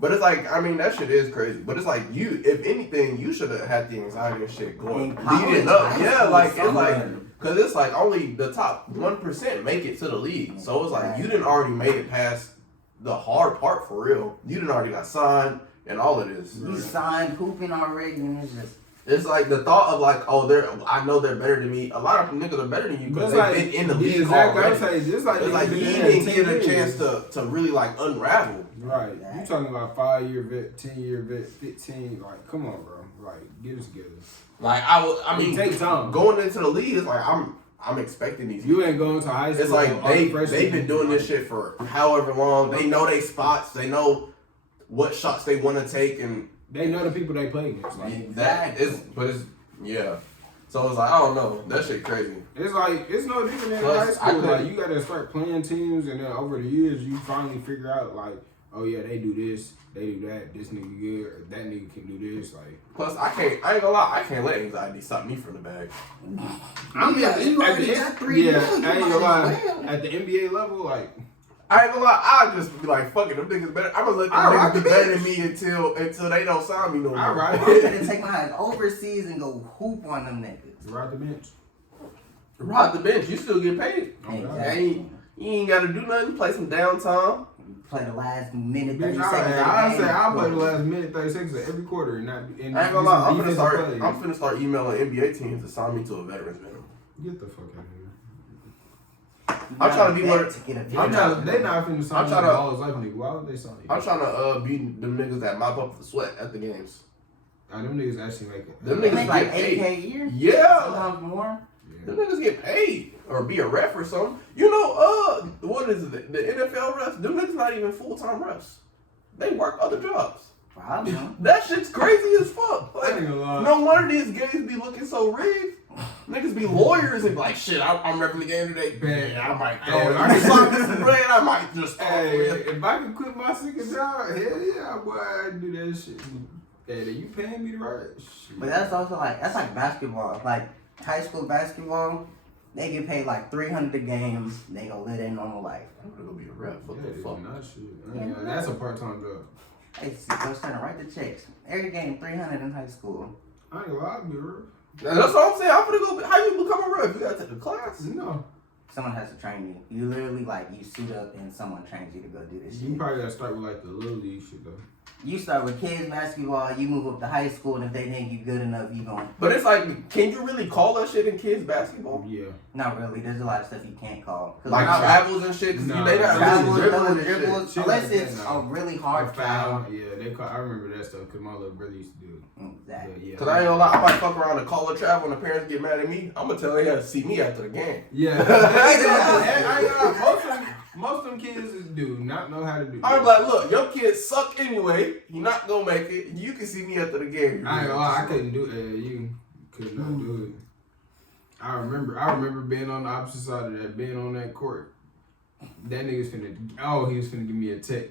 But it's like, I mean, that shit is crazy. But it's like if anything, you should have had the anxiety and shit going leading up. Yeah, like it's like, cause it's like only the top 1% make it to the league. So it's like you didn't already made it past the hard part for real. You didn't already got signed and all of this. You signed, hooping already, and it's just. It's like the thought of like, I know they're better than me. A lot of niggas are better than you because they've been in the league already. It's like you didn't get a chance to really like unravel. Right. You talking about 5-year vet, 10-year vet, 15? Like, come on, bro. Like, get us together. Like I mean, take time. Going into the league, it's like I'm expecting these. You ain't going to high school. It's like they've been doing this shit for however long. They know they spots. They know what shots they want to take and. They know the people they play against. Like, yeah. So it's like, I don't know. That shit crazy. It's like, it's no different than high school. Like, you got to start playing teams, and then over the years, you finally figure out, like, oh, yeah, they do this, they do that, this nigga good, or that nigga can do this. Like, plus, I ain't gonna lie, I can't let anxiety stop me from the bag. I mean, at the NBA level, like, I ain't gonna lie, I'll just be like, fuck it, them niggas better. I'm gonna let them niggas be better than me until they don't sign me no more. I'm gonna take my ass overseas and go hoop on them niggas. Ride the bench. Ride the bench, you still get paid. Exactly. You ain't gotta do nothing, play some downtime. play the last minute, 30 Bitch, seconds. I say I'll play the last minute, 30 seconds of every quarter and not. And I ain't gonna lie, I'm defensive finna plays. start emailing NBA teams to sign me to a veterans minimum. Get the fuck out of here. I'm trying to be one. They not finna sign I'm you trying to- all his life, nigga. Why would they sign you? I'm trying to be them niggas that mop up the sweat at the games. Them niggas actually make it. Them They niggas make like get paid. $8K a year. Yeah, Sometimes more. them niggas get paid or be a ref or something. You know, what is it? The NFL refs. Them niggas not even full time refs. They work other jobs. Probably. That shit's crazy as fuck. I Like, ain't gonna lie. no wonder these games be looking so rigged. Niggas be lawyers and be like, shit, I'm repping the game today. Man, I might hey, throw it. I can Slap this bread, I might just throw Hey, it. if I can quit my second job, hell yeah, boy, I'd do that shit. Hey, you paying me the right shit. But that's also that's like basketball. Like high school basketball, they get paid like $300 a game. They go live their normal life. I'm gonna go be a ref. What Yeah, the fuck? not shit. That's a part-time job. They go trying to write the checks. Every game $300 in high school. I ain't gonna lie, I'll be real. That's what I'm saying. I'm gonna go. How you become a ref? You gotta take a class. No. Someone has to train you. You literally you suit up and someone trains you to go do this You shit. probably gotta start with like the little league shit though. You start with kids basketball, you move up to high school, and if they think you good enough, you gon' But it's like, can you really call that shit in kids basketball? Yeah. not really. There's a lot of stuff you can't call. Like travels and shit. 'Cause Nah, they not Travels, really double dribbling and shit. dribbles, Shit unless like that, it's nah. a really hard foul. Yeah, they call. I remember that stuff because my little brother used to do it. Exactly. But yeah. Cause I ain't gonna lie, I might fuck around and call a travel and the parents get mad at me. I'm gonna tell they gotta see me after the game. Yeah. I ain't gonna lie, most of them kids do not know how to do I'm that. like, look, your kids suck anyway. You're not gonna make it. You can see me after the game. I ain't gonna lie, I couldn't do it. You could not do it. I remember being on the opposite side of that, being on that court. That nigga's he was finna give me a tech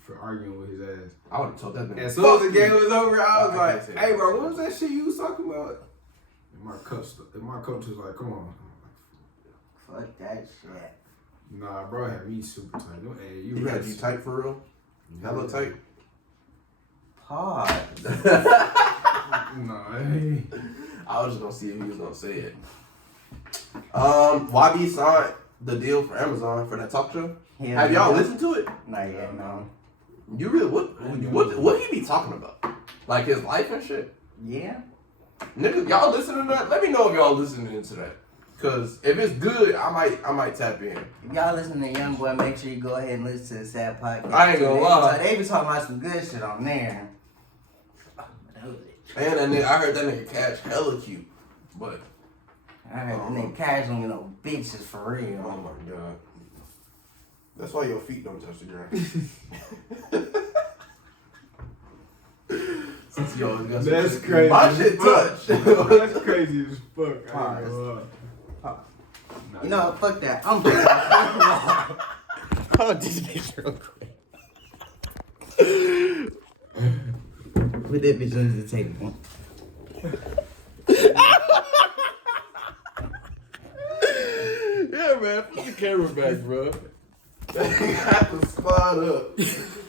for arguing with his ass. I would have told that nigga. As soon as the game was over, I was I like, can't say hey that. bro, what was that shit you was talking about? And my coach was like, come on. Fuck that shit. Nah, bro had me super tight. Hey, You gotta be tight for real. Hella tight. Pause. Nah, hey. I was just gonna see if he was gonna say it. YB signed the deal for Amazon for that talk show. Hell Have y'all yeah. listened to it? Not yet, no. You really what he be talking about? Like his life and shit? Yeah? Niggas, y'all listening to that? Let me know if y'all listening to that. Cause if it's good, I might tap in. If y'all listen to Young Boy, make sure you go ahead and listen to the S.A.D podcast. I ain't gonna lie. They be talking about some good shit on there. And that nigga, I heard that nigga Cash hella cute. But I heard the nigga Cash don't get no bitches for oh real. my god. That's why your feet don't touch the ground. Since you always got some That's shit- crazy. My shit touch. That's crazy as fuck. I ain't Pause. gonna lie. Nah, You know, fuck that. I'm Hold this bitch real quick. Put that bitch under the table. Yeah, man. Put the camera back, bro. You have to spot up.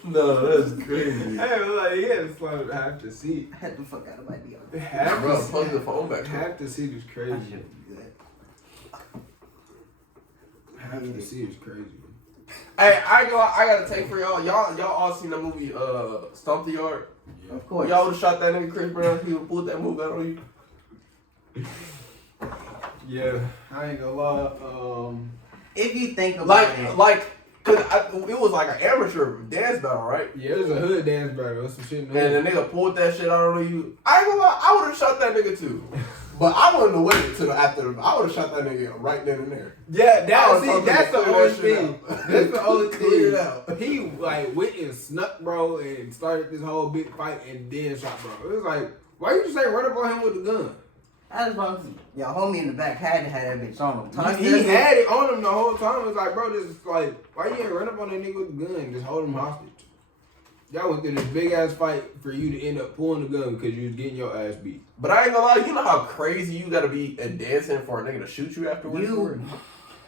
No, that's crazy. Hey, like, he had to slide it half the seat. I had the fuck out of my deal. Half Bro, the plug the phone back. Bro. half the seat is I crazy. should be good. Half the seat is crazy. Hey, I gotta take for y'all. Y'all all seen the movie Stomp the Yard? Of course. Y'all would've shot that nigga Chris Brown. He would pull that move out on you. Yeah, I ain't gonna lie. If you think about it. Cause it was like an amateur dance battle, right? Yeah, it was a hood dance battle. That's some shit. And the nigga pulled that shit out on you. I ain't gonna lie, I would've shot that nigga too. But I wouldn't have waited till after. I would've shot that nigga right then and there. Yeah, I was that's the fucking only clear that thing. shit out. That's the only Clear it thing. out. He like went and snuck, bro, and started this whole big fight and then shot, bro. It was like, why you just ain't run up on him with the gun? I just want to, your homie in the back had to have that bitch on him. He had it on him the whole time. It was like, bro, this is like, why you ain't run up on that nigga with the gun and just hold him hostage? Y'all went through this big ass fight for you to end up pulling the gun because you was getting your ass beat. But I ain't gonna lie, you know how crazy you gotta be at dancing for a nigga to shoot you afterwards?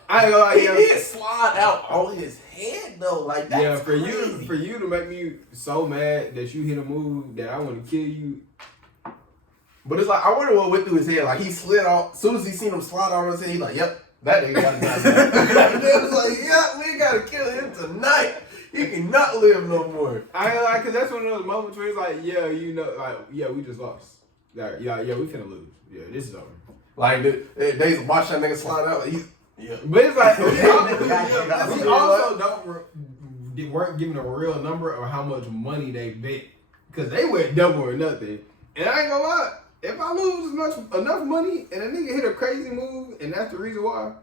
I ain't gonna lie, He yeah. did slide out on his head though, like that's Yeah, for crazy. you to make me so mad that you hit a move that I want to kill you. But it's like I wonder what went through his head. Like he slid off. As soon as he seen him slide on his head, he's like, "Yep, that nigga gotta die." They was like, "Yep, we gotta kill him tonight." He cannot live no more. I ain't like, cause that's one of those moments where it's like, yeah, you know, like, yeah, we just lost. Yeah, we finna lose. Yeah, this is over. Like they watch that nigga slide out. Yeah. But it's like, we also weren't given a real number of how much money they bet. Cause they went double or nothing. And I ain't gonna lie, if I lose enough money and a nigga hit a crazy move and that's the reason why.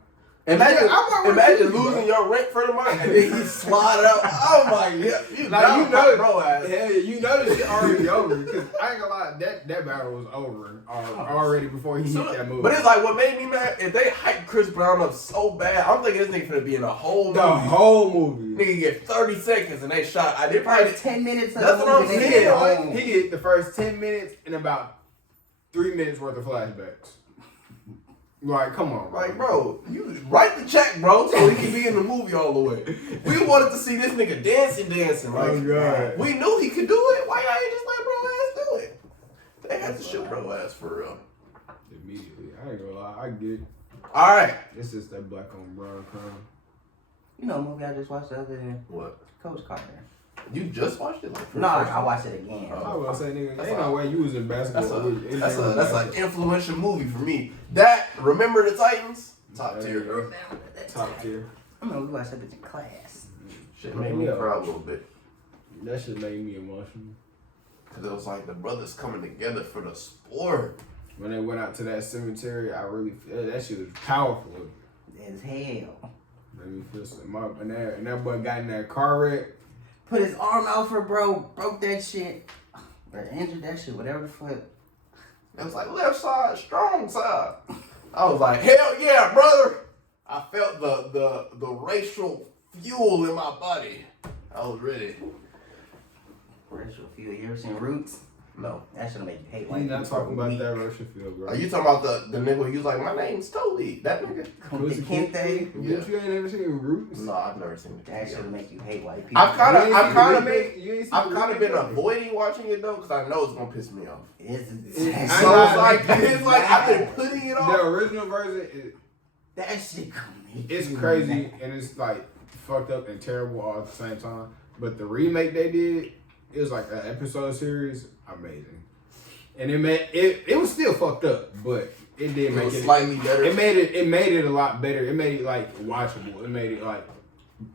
Imagine losing your rent for the month and then he slide out. Oh my god. Like, you know, bro ass. Hell yeah, you know this shit already over. Cause I ain't gonna lie, that battle was over already before he hit that move. But it's like what made me mad, if they hype Chris Brown up so bad, I'm thinking this nigga finna be in a whole movie. The whole movie. Nigga get 30 seconds and they shot. I did probably 10 minutes of that's the what I'm movie. saying. He get the first 10 minutes and about 3 minutes worth of flashbacks. Like, come on, bro. Like, bro, you write the check, bro, so he can be in the movie all the way. We wanted to see this nigga dancing. Like, oh, God. We knew he could do it. Why y'all ain't just let bro ass do it? They had to shoot bro ass for real. Immediately. I ain't gonna lie. I get it. All right. It's just that black on brown crime. You know a movie I just watched the other day? What? Coach Carter. You just watched it? Like, No, I watched it again. I was gonna say, nigga, ain't no way you was in basketball. That's an influential movie for me. That, Remember the Titans? Top tier. Top tier. I remember we watched that bitch in class. Shit made me cry a little bit. That shit made me emotional. Cause it was like the brothers coming together for the sport. When they went out to that cemetery, I really that shit was powerful. As hell. Made me feel so. And that boy got in that car wreck. Put his arm out for bro, broke that shit. Or injured that shit, whatever the fuck. It was like left side, strong side. I was like, hell yeah, brother. I felt the racial fuel in my body. I was ready. Racial fuel. You ever seen Roots? No. That should've made you hate white You're people. not talking about that racial fuel, bro. Are you talking about the nigga who was like, my name's Toby? That nigga? The Kente. Yeah. Bitch, you ain't never seen Roots? No, I've never seen it. That should've make you hate white people. I've kind of been avoiding. avoiding watching it though, because I know it's gonna piss me off. It's So it's like I've been putting it The off. original version, that shit gonna make it's you crazy mad. and it's like fucked up and terrible all at the same time. But the remake they did, it was like an episode series, amazing. And it was still fucked up, but it did make it slightly better. It made it a lot better. It made it like watchable. It made it like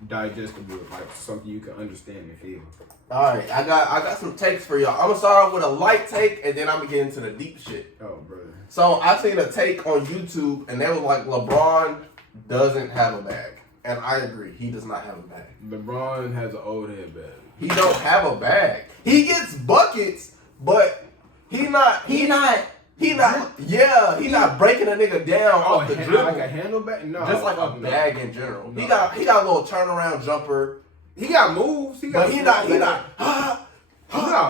digestible, like something you can understand and feel. All right, I got some takes for y'all. I'm gonna start off with a light take, and then I'm gonna get into the deep shit. Oh, brother. So I seen a take on YouTube, and they was like, LeBron doesn't have a bag, and I agree, he does not have a bag. LeBron has an old head bag. He don't have a bag. He gets buckets, but he not breaking a nigga down off the dribble. Like a handle bag? No. Just like a bag in general. No. He got a little turnaround jumper. He got moves. But he not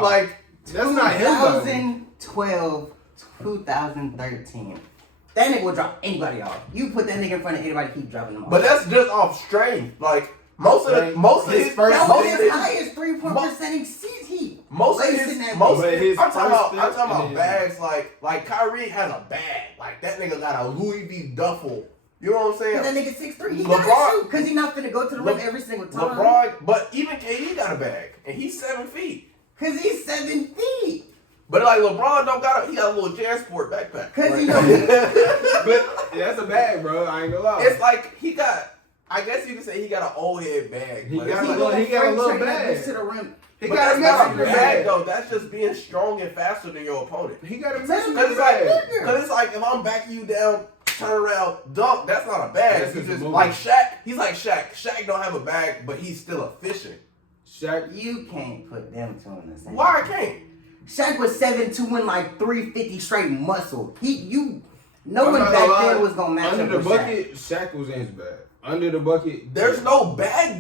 like that's not him. 2012, 2013. That nigga will drop anybody off. You put that nigga in front of anybody, keep dropping them off. But that's just off strength. Like most of his highest 3-point percentage season. I'm talking about bags like Kyrie has a bag. Like that nigga got a Louis V duffel. You know what I'm saying? That nigga 6'3", he gotta shoot because he not finna go to the rim every single time. LeBron, but even KD got a bag and he's 7 feet. Cause he's 7 feet. But like LeBron he got a little JanSport backpack. Cause he But that's a bag, bro. I ain't gonna lie. It's like I guess you could say he got an old head bag. He got a little bag. To the rim. But that's not a bag though. That's just being strong and faster than your opponent. He got a message. Cause it's like if I'm backing you down, turn around, dunk. That's not a bag. He's just like Shaq. He's like Shaq. Shaq don't have a bag, but he's still efficient. Shaq, you can't put them two in the same. Why I can't? Shaq was 7'2" and like 350 straight muscle. No one back then was gonna match under up the with bucket. Shaq was in his bag. Under the bucket, there's no bag.